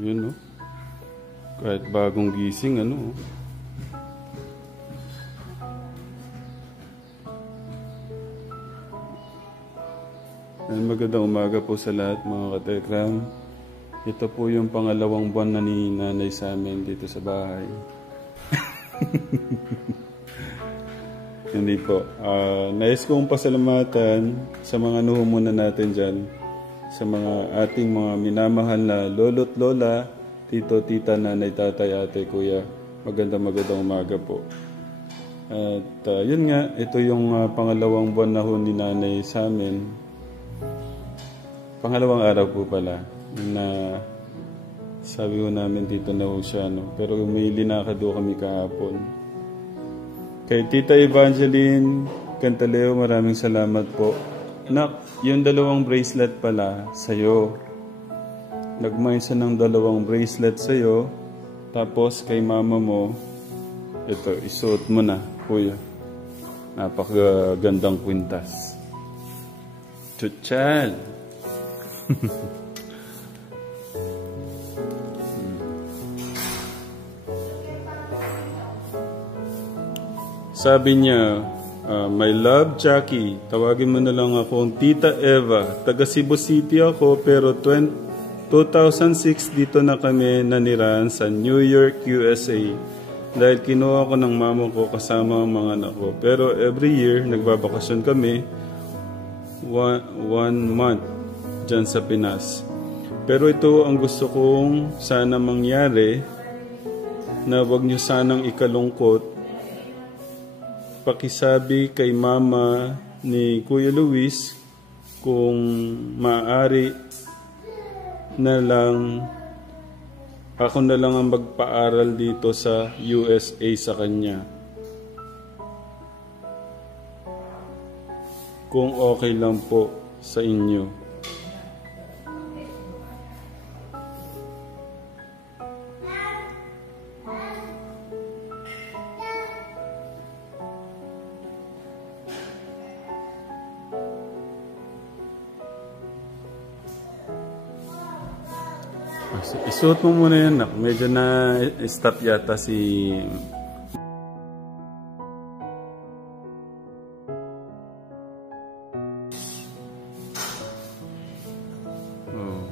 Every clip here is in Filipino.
Yun, no? Kahit bagong gising, ano. Magandang umaga po sa lahat, mga katekram. Ito po yung pangalawang buwan na ni nanay sa amin dito sa bahay. Hindi po. Nais kong pasalamatan sa mga nuhumunan natin dyan. Sa mga ating mga minamahal na lolo't lola, tito, tita, nanay, tatay, ate, kuya. Magandang umaga po. At yun nga, ito yung pangalawang buwan na ho ni nanay sa amin. Pangalawang araw po pala na sabi ko namin dito na ho siya. No? Pero may linakad ho kami kahapon. Kay Tita Evangeline Cantaleo, maraming salamat po. Nak, yung dalawang bracelet pala sa'yo. Nagmay siya ng dalawang bracelet sa'yo. Tapos kay mama mo, ito, isuot mo na, kuya. Napakagandang kwintas. Chuchal! Sabi niya, my love, Jackie, tawagin mo na lang ako Tita Eva. Taga Cebu City ako, pero 2006 dito na kami nanirahan sa New York, USA. Dahil kinuha ko ng mama ko kasama ang mga anak ko. Pero every year, nagbabakasyon kami, one month dyan sa Pinas. Pero ito ang gusto kong sana mangyari, na wag niyo sanang ikalungkot. Pakisabi kay mama ni Kuya Luis kung maaari na lang ako na lang ang magpaaral dito sa USA sa kanya. Kung okay lang po sa inyo. Isuot mo muna yan, nak. Medyo na-stop yata si... Oh.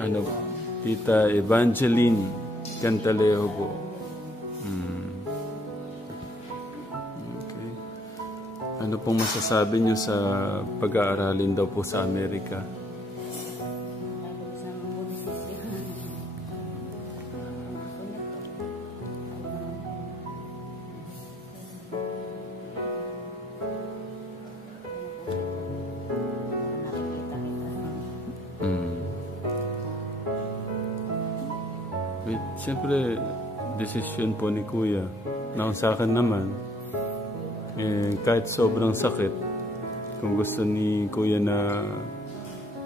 Ano, Tita Evangeline Cantaleo po. Okay. Ano pong masasabi niyo sa pag-aaralin daw po sa Amerika? Siyempre, desisyon po ni Kuya. Na sa akin naman, kahit sobrang sakit, kung gusto ni Kuya na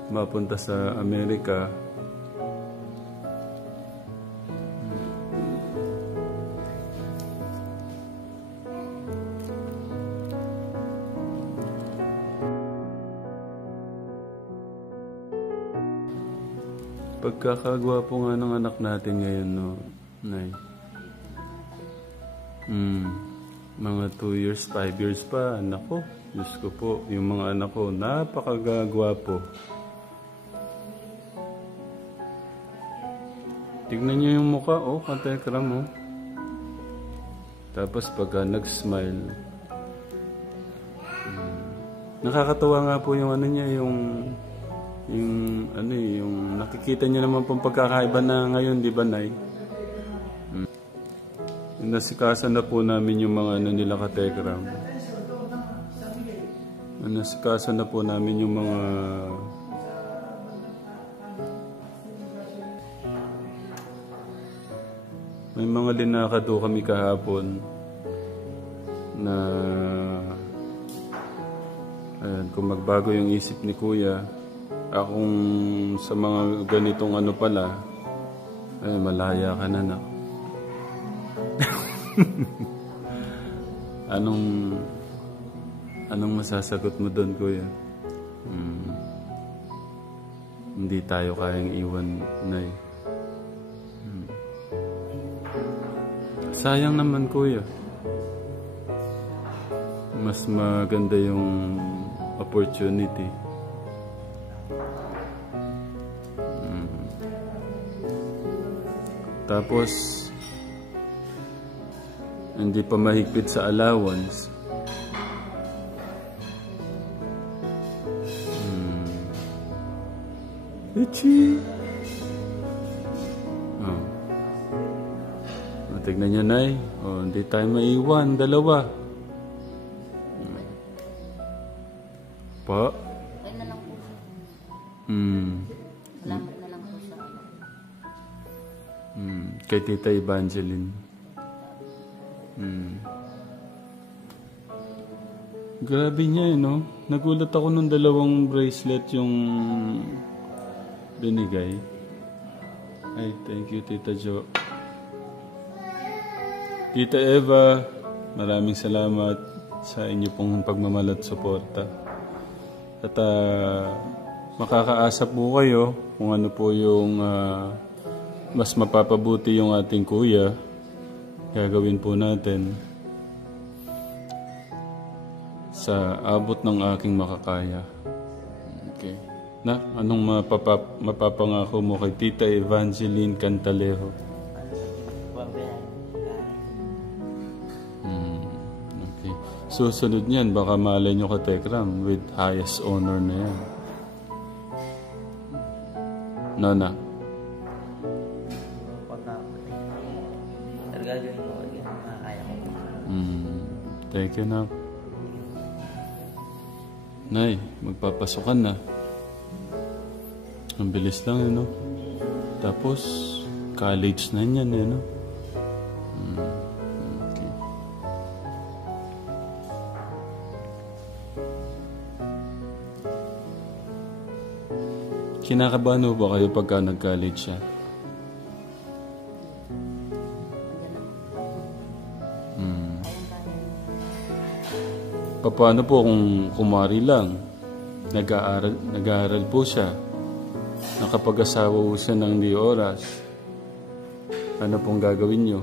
mapunta sa Amerika, pagkakagwapo nga ng anak natin ngayon, no, Nay. Mga 2 years, 5 years pa, anak ko. Diyos ko po, yung mga anak ko, napakagwapo. Tignan niyo yung mukha, oh, katekram, oh. Tapos pagka nag-smile, nakakatawa nga po yung ano niya, yung nakikita niyo naman pong pagkakaiba na ngayon, di ba, Nay? Nasikasan na po namin yung mga ano nila katekram. Nasikasan na po namin yung mga may mga linakad do kami kahapon na kung magbago yung isip ni Kuya, akong sa mga ganitong ano pala, malaya ka na, na. Anong masasagot mo doon, Kuya? hindi tayo kayang iwan, Nay. Sayang naman, Kuya. Mas maganda yung opportunity. Tapos, hindi pa mahigpit sa allowance. Ichi! Oh. Tignan nyo, Nay. Oh, hindi tayo maiwan. Dalawa. Pa? Ay na lang po. Salamat na lang po sa Kay Tita Evangeline. Grabe niya, no? Nagulat ako nung dalawang bracelet yung binigay. Ay, thank you, Tita Jo. Tita Eva, maraming salamat sa inyo pong pagmamahal at suporta. At makakaasa po kayo kung ano po yung mas mapapabuti yung ating kuya. Gagawin po natin sa abot ng aking makakaya. Okay. Na, anong mapapangako mo kay Tita Evangeline Cantalejo? Okay. Susunod niyan, baka malay nyo ka Tekram with highest honor na yan. Nana. Thank you, na. Nay, magpapasokan na. Ang bilis lang, no? Tapos, college na yan, no? Okay. Kinakabahan mo ba kayo pagka nag-college siya? Paano po kung kumari lang, nag-aaral po siya, nakapag-asawa po siya ng di oras, ano pong gagawin nyo?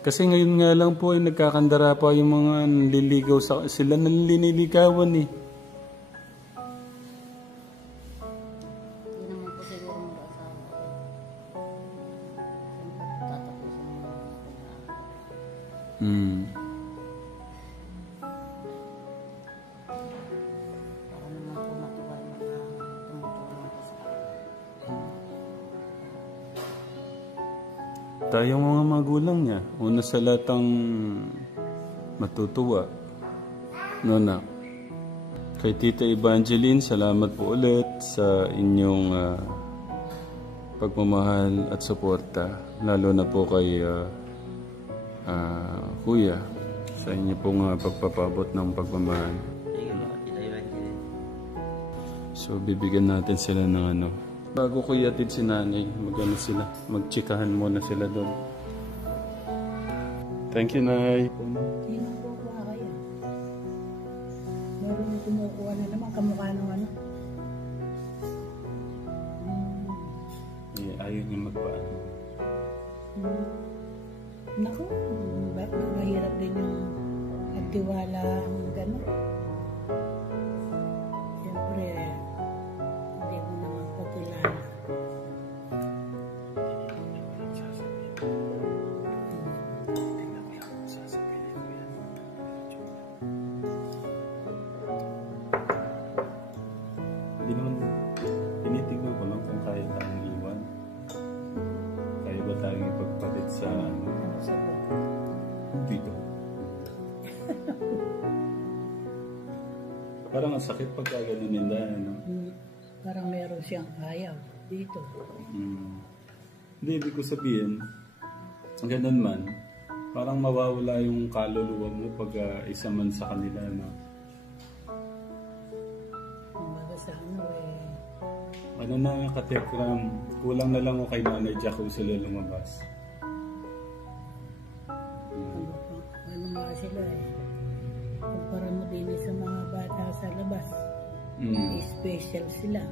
Kasi ngayon nga lang po ay nagkakandara pa yung mga naliligaw sila nalilikawan eh. Hindi naman po siguro mag-asawa. Tatapusin mo. Para naman po matuwal na tumutulong po sa Tayong mga magulang niya, una sa lahat ang matutuwa. Nona, kay Tita Evangeline, salamat po ulit sa inyong pagmamahal at suporta. Lalo na po kay Kuya, sa inyo pong pagpapabot ng pagmamahal. So, bibigyan natin sila ng ano. Bago ko iatid si nanay, mag-ano sila, magtsikahan muna sila doon. Thank you, Nay. Hindi na po kuha kaya. Meron yung kumukuha na naman, kamukha ng ano. Ayaw niya magpaano. Naku, mahirap din yung nagtiwala ang gano'n. Siyempre, hindi mo naman pakilala. Hindi naman, tinitignan ko lang kung kaya tayong iwan. Kaya ba tayong ipagpalit sa dito? Parang ang sakit pagka ganun nila, ano? Parang meron siyang ayaw dito. Hindi, ibig ko sabihin, ganun man, parang mawawala yung kaluluwa mo pag isa man sa kanila, no? Umaga sa ano Ano na katekram, kulang na lang ko kay Nanay Jack kung sila lumabas. ano nga sila Kumpara mo din sa mga bata sa labas. Mm. Special sila.